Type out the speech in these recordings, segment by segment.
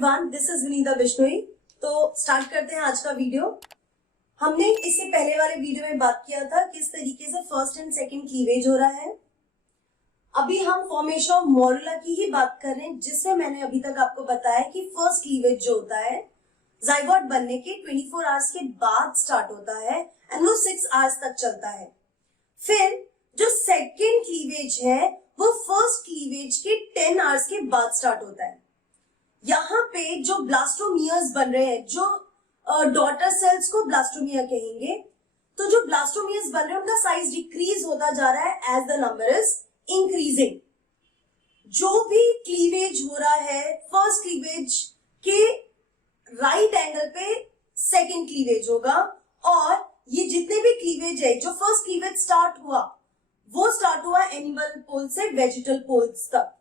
Everyone, this is Vinita Bishnoi. तो start करते हैं आज का वीडियो। हमने इससे पहले वाले वीडियो में बात किया था किस तरीके से फर्स्ट एंड सेकंड क्लीवेज हो रहा है। अभी हम फॉर्मेशन ऑफ मोरुला की ही बात कर रहे हैं, जिसमें मैंने अभी तक आपको बताया कि फर्स्ट क्लीवेज जो होता है जाइगोट बनने के 24 आवर्स के बाद स्टार्ट होता है एंड वो 6 आवर्स तक चलता है। फिर जो सेकेंड क्लीवेज है वो फर्स्ट क्लीवेज के 10 आवर्स के बाद स्टार्ट होता है। यहाँ पे जो ब्लास्टोमियर्स बन रहे हैं, जो डॉटर सेल्स को ब्लास्टोमियर कहेंगे, तो जो ब्लास्टोमियर्स बन रहे हैं उनका साइज डिक्रीज होता जा रहा है as the number is increasing. जो भी क्लीवेज हो रहा है फर्स्ट क्लीवेज के राइट एंगल पे सेकेंड क्लीवेज होगा, और ये जितने भी क्लीवेज है, जो फर्स्ट क्लीवेज स्टार्ट हुआ वो स्टार्ट हुआ एनिमल पोल से वेजिटल पोल्स तक।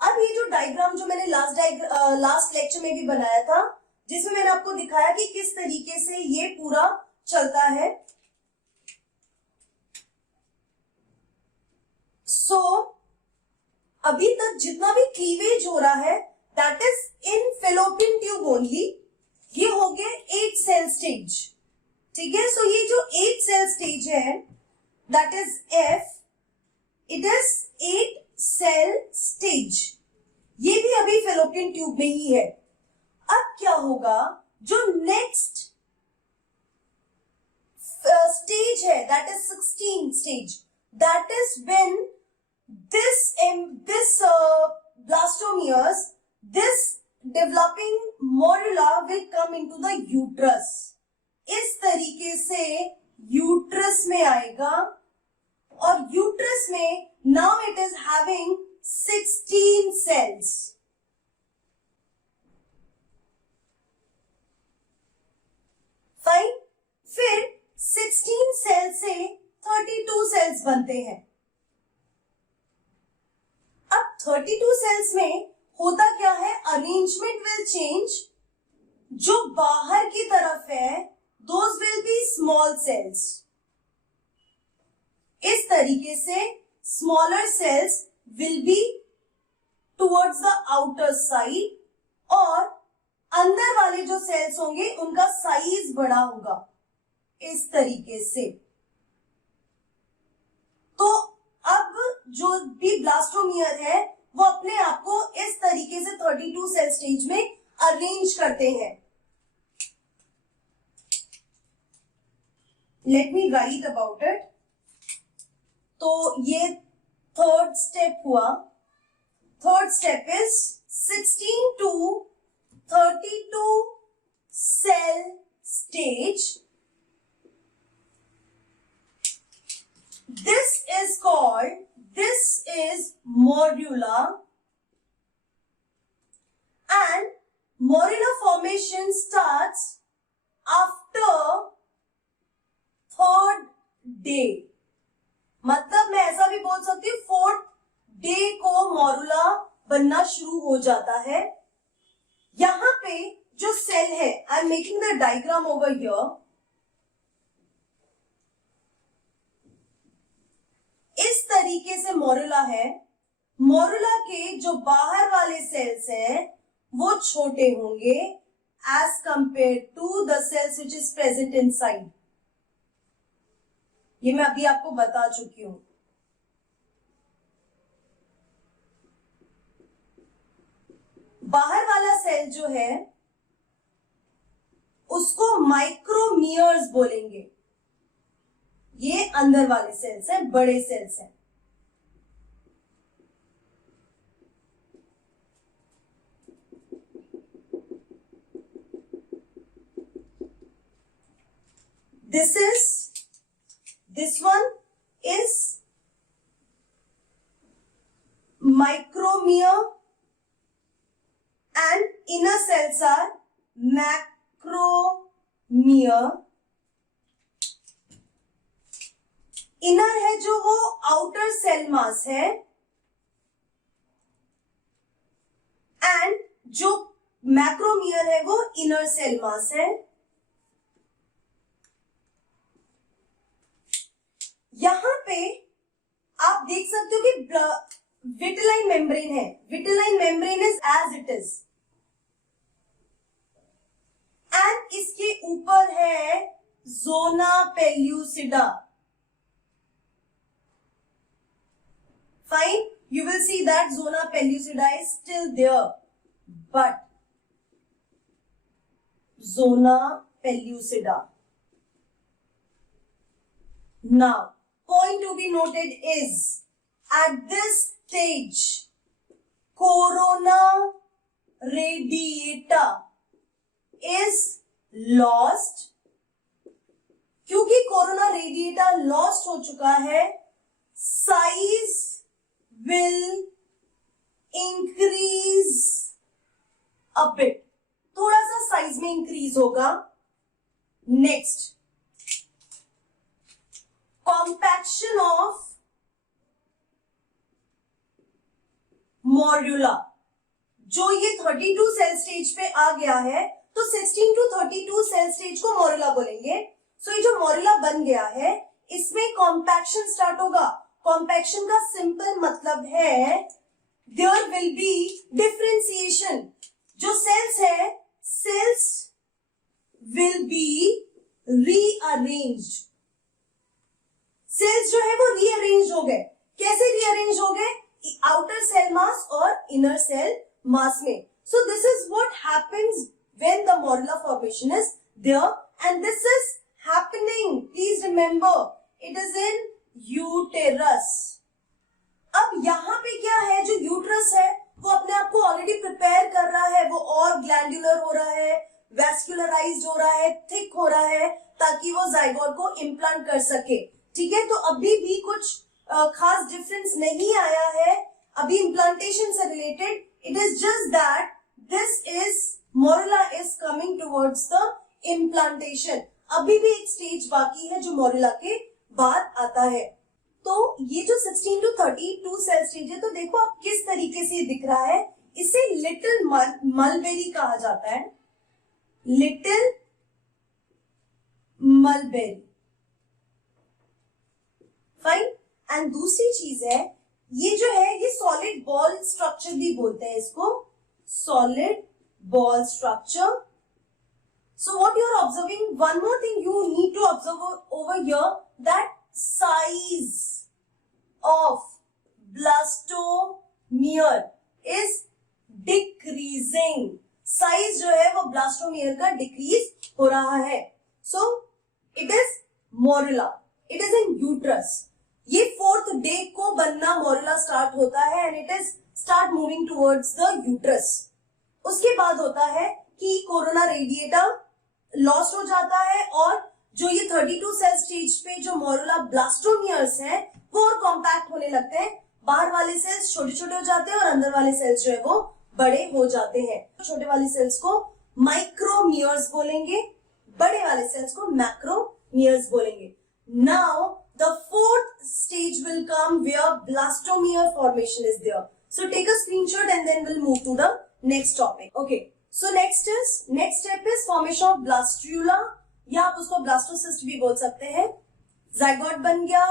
अब ये जो डायग्राम जो मैंने लास्ट लेक्चर में भी बनाया था, जिसमें मैंने आपको दिखाया कि किस तरीके से ये पूरा चलता है। सो अभी तक जितना भी क्लीवेज हो रहा है that is in fallopian tube only. ये हो गया 8 सेल स्टेज, ठीक है। सो ये जो 8 सेल स्टेज है that is F, it is 8 cell stage. ये भी अभी फेलोपियन ट्यूब में ही है। अब क्या होगा, जो नेक्स्ट स्टेज है that is 16 stage, that is when this blastomeres, this developing morula will come into the uterus। इस तरीके से यूट्रस में आएगा, और यूट्रस में now it is having 16 cells। Fine. फिर 16 सेल से 32 सेल्स बनते हैं। अब 32 सेल्स में होता क्या है, अरेंजमेंट विल चेंज। जो बाहर की तरफ है those will be small cells. इस तरीके से smaller cells will be towards the outer side, और अंदर वाले जो सेल्स होंगे उनका साइज बड़ा होगा इस तरीके से। तो अब जो भी ब्लास्टोमियर है वो अपने आप को इस तरीके से 32 सेल स्टेज में अरेंज करते हैं। Let me right about it. तो ये थर्ड स्टेप हुआ। Third step is 16 to 32 cell stage। This is morula, and morula formation starts after 3rd day। मतलब मैं ऐसा भी बोल सकती हूँ 4th डे को मोरुला बनना शुरू हो जाता है। यहां पे जो सेल है, I am making the diagram over here. इस तरीके से मोरुला है। मोरुला के जो बाहर वाले सेल्स हैं वो छोटे होंगे as compare to the cells which is present inside. ये मैं अभी आपको बता चुकी हूं। बाहर वाला सेल जो है उसको माइक्रोमियर्स बोलेंगे। ये अंदर वाले सेल्स हैं, बड़े सेल्स हैं। this one is micromere and inner cells are macromere। Inner है जो वो आउटर सेल मास है, एंड जो मैक्रोमियर है वो इनर सेल मास है। यहां पे आप देख सकते हो कि विटेलाइन मेम्ब्रेन है। Vitelline membrane is as it is. ऊपर है zona pellucida. Fine, you will see that zona pellucida is still there, but zona pellucida. Now, point to be noted is, at this stage, corona radiata is lost. क्योंकि corona radiata lost हो चुका है, size will increase a bit. थोड़ा सा size में increase होगा. Next, compaction of morula. जो ये 32 सेल स्टेज पे आ गया है, तो 16 to 32 सेल स्टेज को मोरुला बोलेंगे. सो ये जो मोरुला बन गया है, इसमें कॉम्पैक्शन स्टार्ट होगा. कॉम्पैक्शन का सिंपल मतलब है देयर विल बी डिफरेंशिएशन. जो सेल्स है, cells will be rearranged. Cells जो है वो रीअरेंज हो गए. कैसे रीअरेंज हो गए? आउटर सेल मास और इनर सेल मास में. So this is what happens when the morula formation is there, and this is happening, please remember, it is in uterus. अब यहां पे क्या है, जो यूट्रस है वो अपने आप को ऑलरेडी प्रिपेयर कर रहा है. वो और ग्लैंडुलर हो रहा है, वैस्कुलराइज्ड हो रहा है, थिक हो रहा है, ताकि वो जाइगोट को इम्प्लांट कर सके. ठीक है, तो अभी भी कुछ खास डिफरेंस नहीं आया है अभी इम्प्लांटेशन से related. It is just that this is morula is coming towards the implantation. अभी भी एक स्टेज बाकी है जो मोरुला के बाद आता है. तो ये जो 16 to 32 सेल स्टेज है, तो देखो आप किस तरीके से दिख रहा है. इसे लिटिल मलबेरी कहा जाता है. Little mulberry. फाइन. एंड दूसरी चीज है, ये जो है ये सॉलिड बॉल स्ट्रक्चर भी बोलते हैं इसको, solid ball structure. So what you are observing, one more thing you need to observe over here, that size of blastomere is decreasing. Size जो है वो ब्लास्टोमियर का डिक्रीज हो रहा है. So it is morula, it is in uterus. ये 4th day को बनना मोरुला स्टार्ट होता है and it is start moving towards the uterus. उसके बाद होता है कि कोरोना रेडिएटा लॉस्ट हो जाता है और जो ये 32 सेल स्टेज पे जो मोरुला ब्लास्टोमियर्स हैं वो और कॉम्पैक्ट होने लगते हैं. बाहर वाले सेल्स छोटे छोटे हो जाते हैं और अंदर वाले सेल्स जो है वो बड़े हो जाते हैं. छोटे वाले सेल्स को माइक्रोमियर्स बोलेंगे, बड़े वाले सेल्स को मैक्रोमियर्स बोलेंगे. Now the 4th stage will come where blastomere formation is there. So take a screenshot and then we'll move to the next topic. Okay. So next step is formation of blastula, या आप उसको blastocyst भी बोल सकते हैं. Zygote बन गया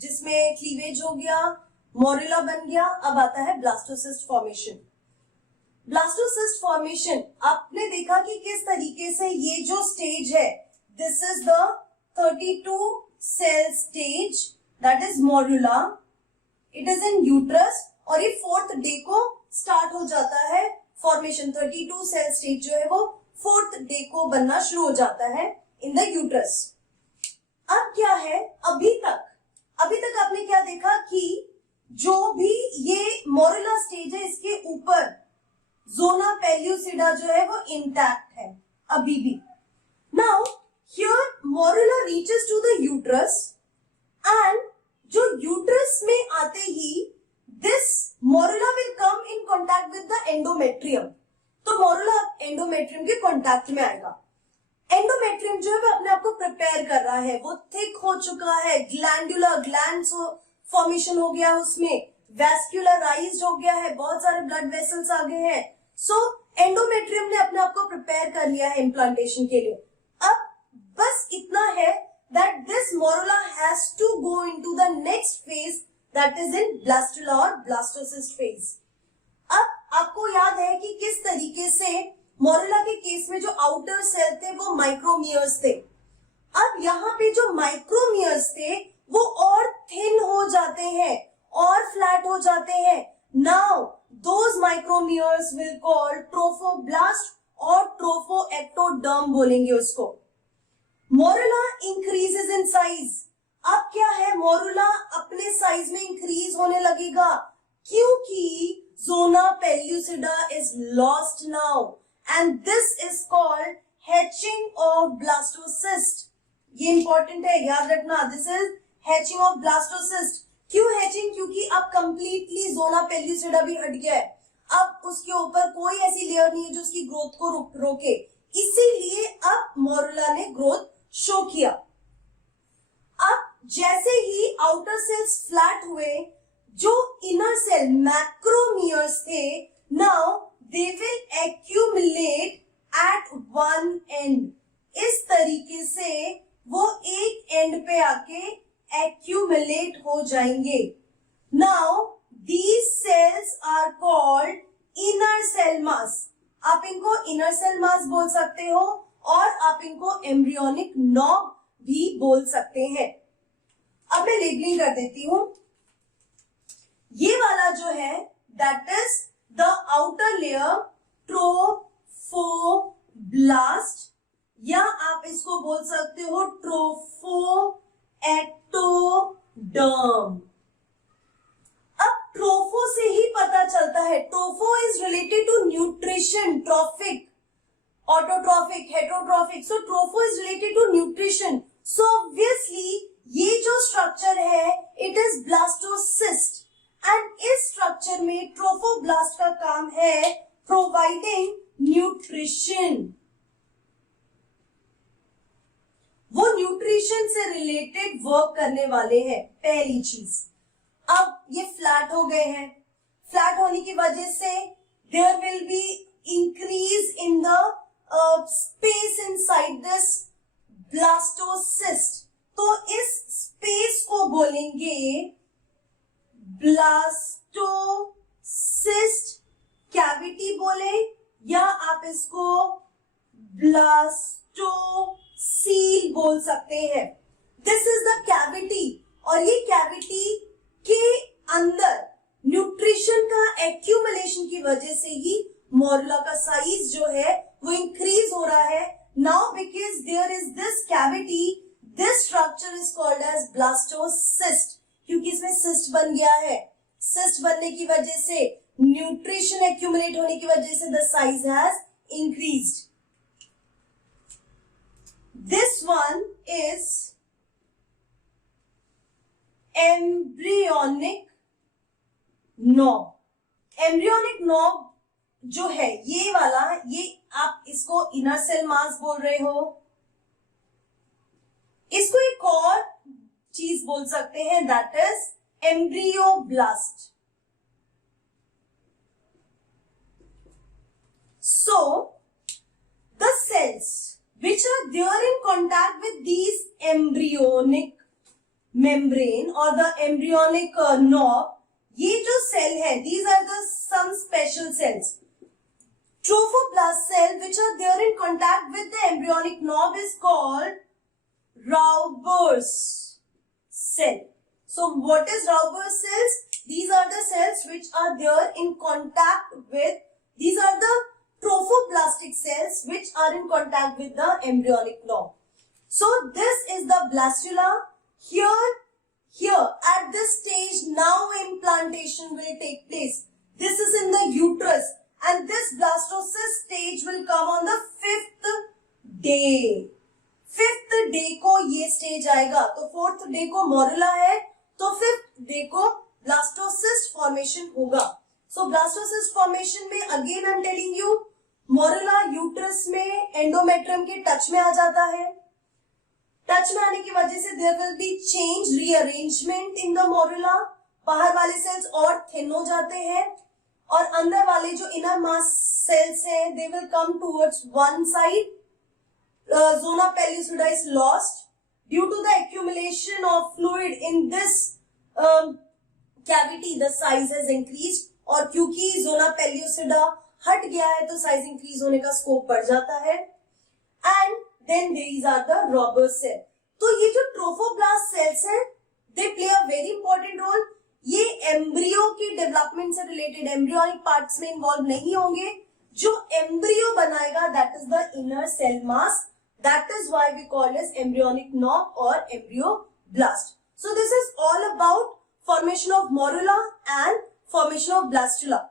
जिसमें क्लीवेज हो गया, मोरुला बन गया, अब आता है ब्लास्टोसिस्ट फॉर्मेशन. ब्लास्टोसिस्ट फॉर्मेशन आपने देखा कि किस तरीके से ये जो स्टेज है, this is the 32 cell stage, that is morula. It is in uterus और ये 4th डे को स्टार्ट हो जाता है फॉर्मेशन. 32 सेल स्टेज जो है वो 4th डे को बनना शुरू हो जाता है इन द यूट्रस. अब क्या है, अभी तक आपने क्या देखा कि जो भी ये मोरुला स्टेज है इसके ऊपर जोना पेल्यूसिडा जो है वो इंटैक्ट है अभी भी. Now here morula reaches to the uterus and जो यूट्रस में आते ही this morula will come in contact with the endometrium. तो मोरुला एंडोमेट्रियम के कांटेक्ट में आएगा. एंडोमेट्रियम जो है वो अपने आप को प्रिपेयर कर रहा है, वो थिक हो चुका है, ग्लैंडुलर ग्लैंड्स फॉर्मेशन हो गया, उसमें वैस्कुलराइज्ड हो गया है, बहुत सारे ब्लड वेसल्स आ गए हैं. सो एंडोमेट्रियम ने अपने आप को प्रिपेयर कर लिया है इम्प्लांटेशन के लिए. अब बस इतना है that this morula has to go into the next phase, that is in blastula और blastocyst phase. अब आपको याद है कि किस तरीके से मोरुला के केस में जो आउटर सेल थे वो माइक्रोमियर्स थे। अब यहाँ पे जो माइक्रोमियर्स थे वो और थिन हो जाते हैं और फ्लैट हो जाते हैं। Now those micromeres will call trophoblast और ट्रोफोएक्टोडर्म बोलेंगे उसको। Morula increases in size. अब क्या है, मोरुला अपने साइज में इंक्रीज होने लगेगा क्योंकि zona pellucida is lost now and this is called hatching of blastocyst. ये इंपॉर्टेंट है, याद रखना, this is hatching of blastocyst. क्यों हैचिंग? क्योंकि अब कंप्लीटली जोना पेल्यूसिडा भी हट गया है, अब उसके ऊपर कोई ऐसी लेयर नहीं है जो उसकी ग्रोथ को रोके, इसीलिए अब मोरुला ने ग्रोथ शो किया। अब जैसे ही आउटर सेल्स फ्लैट हुए, जो इनर सेल मैक्रोमियर्स थे, now they will accumulate at one end. इस तरीके से वो एक एंड पे आके एक्यूमुलेट हो जाएंगे। Now these cells are called inner cell mass. आप इनको इनर सेल मास बोल सकते हो और आप इनको एम्ब्रियोनिक नॉब भी बोल सकते हैं। अब मैं लेबलिंग कर देती हूं। ये वाला जो है that is the outer layer trophoblast, या आप इसको बोल सकते हो ट्रोफोएक्टोडर्म। अब ट्रोफो से ही पता चलता है, tropho is related to nutrition, trophic, autotrophic, heterotrophic, so tropho is related to nutrition. So obviously ये जो स्ट्रक्चर है इट इज ब्लास्टोसिस्ट एंड इस स्ट्रक्चर में ट्रोफोब्लास्ट का काम है प्रोवाइडिंग न्यूट्रिशन। वो न्यूट्रिशन से रिलेटेड वर्क करने वाले हैं, पहली चीज। अब ये फ्लैट हो गए हैं, फ्लैट होने की वजह से there will be increase in the space inside this blastocyst. तो इस स्पेस को बोलेंगे ब्लास्टोसिस्ट कैविटी बोले, या आप इसको ब्लास्टोसील बोल सकते हैं। दिस इज द कैविटी, और ये कैविटी के अंदर न्यूट्रिशन का एक्यूमुलेशन की वजह से ही मोरुला का साइज जो है वो इंक्रीज हो रहा है। Now because there is this cavity, this structure is called as blastocyst, क्योंकि इसमें सिस्ट बन गया है। सिस्ट बनने की वजह से, न्यूट्रिशन एक्यूमुलेट होने की वजह से the size has increased. This one is embryonic knob. Embryonic knob जो है ये वाला, ये आप इसको इनर सेल मास बोल रहे हो, इसको एक और चीज बोल सकते हैं that is embryoblast. So, the cells which are there in contact with these embryonic membrane or the embryonic knob, ये जो सेल है, these are the some special cells. Trophoblast cell which are there in contact with the embryonic knob is called Rauber's cell. So, what is Rauber's cells? These are the cells which are there in contact with, these are the trophoblastic cells which are in contact with the embryonic knob. So this is the blastula. Here at this stage now implantation will take place. This is in the uterus and this blastocyst stage will come on the 5th day. 5th day को ये stage आएगा, तो 4th day को morula है, तो 5th day को blastocyst formation होगा। So blastocyst formation में again I'm telling you, morula uterus में एंडोमेट्रियम के टच में आ जाता है। टच में आने की वजह से there will be change, rearrangement in the morula. बाहर वाले सेल्स और थिन हो जाते हैं और अंदर वाले जो इनर मास सेल्स हैं they will come towards one side. Zona pellucida is lost due to the accumulation of fluid in this cavity, the size has increased. और क्योंकि जोना पेल्यूसिडा हट गया है तो साइज इंक्रीज होने का स्कोप बढ़ जाता है। And then these are the robber cell. तो ये जो ट्रोफोब्लास्ट सेल्स है they play a very important role. ये एम्ब्रियो की डेवलपमेंट से रिलेटेड एम्ब्रियोनिक पार्ट्स में इन्वॉल्व नहीं होंगे। जो एम्ब्रियो बनाएगा that is the inner cell mass, that is why we call is embryonic knot और embryoblast. So this is all about formation of morula and formation of blastula.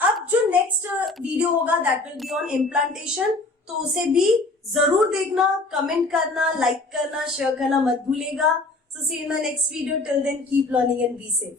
अब जो next video होगा that will be on implantation, तो उसे भी जरूर देखना, comment करना, लाइक करना, शेयर करना मत भूलेगा। So see in my next video, till then keep learning and be safe.